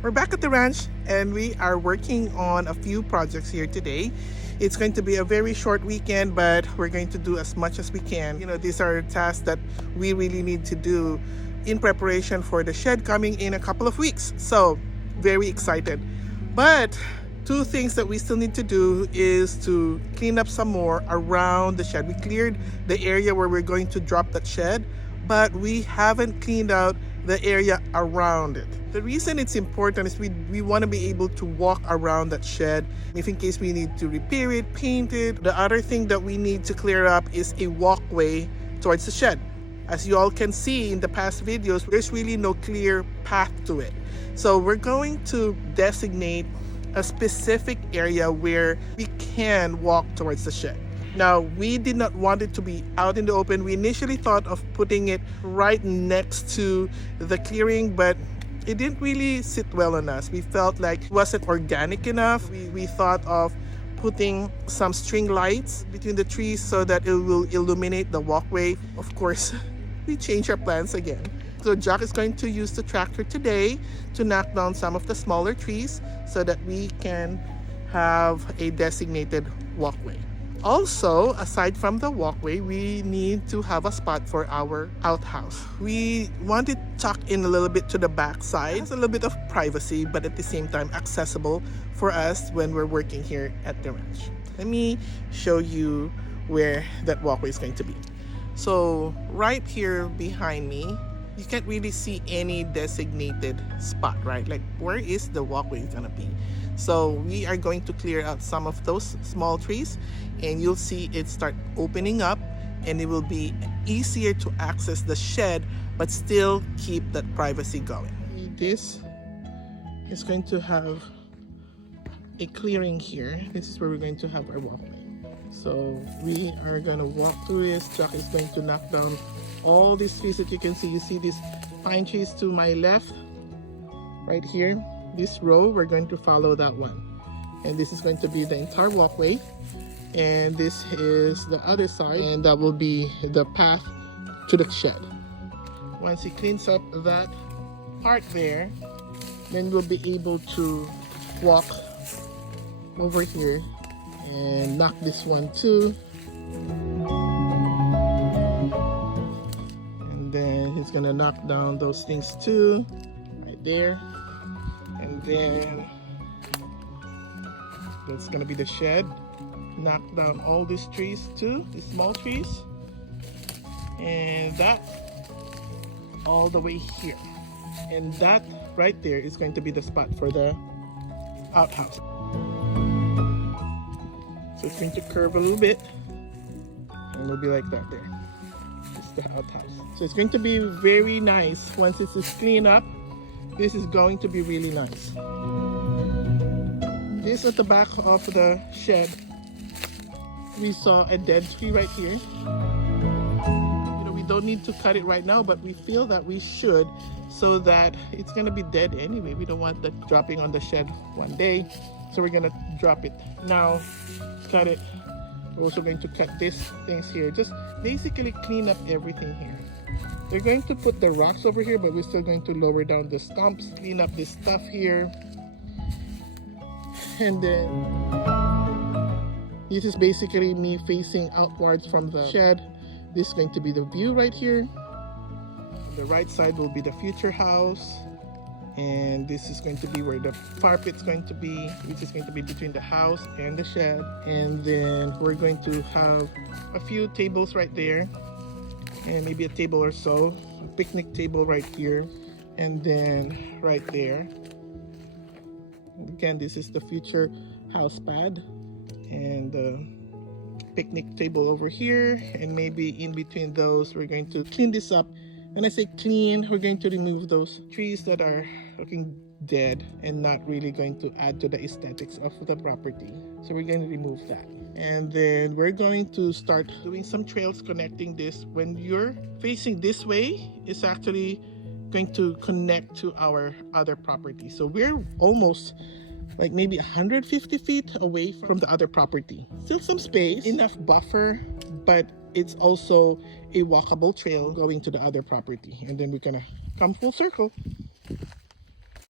We're back at the ranch and we are working on a few projects here today. It's going to be a very short weekend, but we're going to do as much as we can. These are tasks that we really need to do in preparation for the shed coming in a couple of weeks. So, very excited. But two things that we still need to do is to clean up some more around the shed. We cleared the area where we're going to drop that shed, but we haven't cleaned out the area around it. The reason it's important is we want to be able to walk around that shed if in case we need to repair it, paint it. The other thing that we need to clear up is a walkway towards the shed. As you all can see in the past videos, there's really no clear path to it. So we're going to designate a specific area where we can walk towards the shed. Now, we did not want it to be out in the open. We initially thought of putting it right next to the clearing, but it didn't really sit well on us. We felt like it wasn't organic enough. We thought of putting some string lights between the trees so that it will illuminate the walkway. Of course, we changed our plans again. So Jack is going to use the tractor today to knock down some of the smaller trees so that we can have a designated walkway. Also, aside from the walkway, we need to have a spot for our outhouse. We want it tucked in a little bit to the back side. It's a little bit of privacy, but at the same time accessible for us when we're working here at the ranch. Let me show you where that walkway is going to be. So right here behind me, you can't really see any designated spot, right? Like, where is the walkway gonna be? So we are going to clear out some of those small trees and you'll see it start opening up and it will be easier to access the shed but still keep that privacy going. This is going to have a clearing here. This is where we're going to have our walkway. So we are going to walk through this. Jack is going to knock down all these trees that you can see. You see these pine trees to my left right here. This row, we're going to follow that one, and this is going to be the entire walkway, and this is the other side, and that will be the path to the shed. Once he cleans up that part there, then we'll be able to walk over here and knock this one too, and then he's gonna knock down those things too right there. And then that's gonna be the shed. Knock down all these trees too, these small trees, and that all the way here. And that right there is going to be the spot for the outhouse. So it's going to curve a little bit, and it'll be like that there. It's the outhouse. So it's going to be very nice once it's cleaned up. This is going to be really nice. This at the back of the shed, we saw a dead tree right here. We don't need to cut it right now, but we feel that we should, so that it's gonna be dead anyway. We don't want that dropping on the shed one day, so we're gonna drop it now, cut it. We're also going to cut these things here, just basically clean up everything here. They're going to put the rocks over here, but we're still going to lower down the stumps, clean up this stuff here. And then this is basically me facing outwards from the shed. This is going to be the view right here. The right side will be the future house. And this is going to be where the fire pit's going to be, which is going to be between the house and the shed. And then we're going to have a few tables right there, and maybe a table or so, a picnic table right here, and then right there. Again, this is the future house pad, and the picnic table over here, and maybe in between those we're going to clean this up. When I say clean, we're going to remove those trees that are looking dead and not really going to add to the aesthetics of the property. So we're going to remove that. And then we're going to start doing some trails connecting this. When you're facing this way, it's actually going to connect to our other property. So we're almost like maybe 150 feet away from the other property. Still some space, enough buffer, but it's also a walkable trail going to the other property. And then we're gonna come full circle.